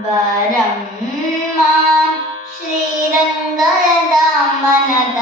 वरं मां श्रीरङ्गदा मनद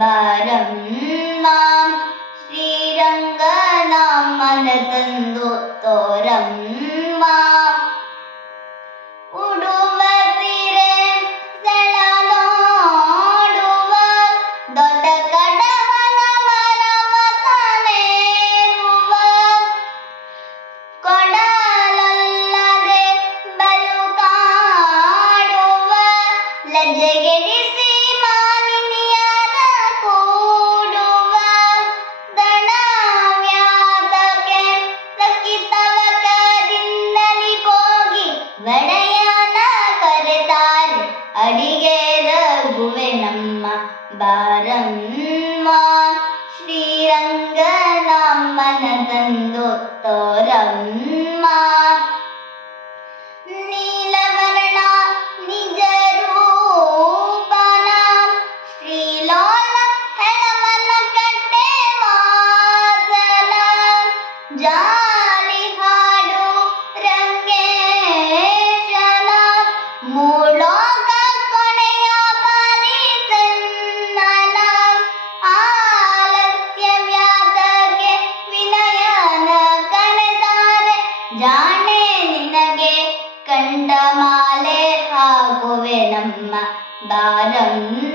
ഭാരം श्रीरङ्गनां मनदन्दोत्तोरम् Bà!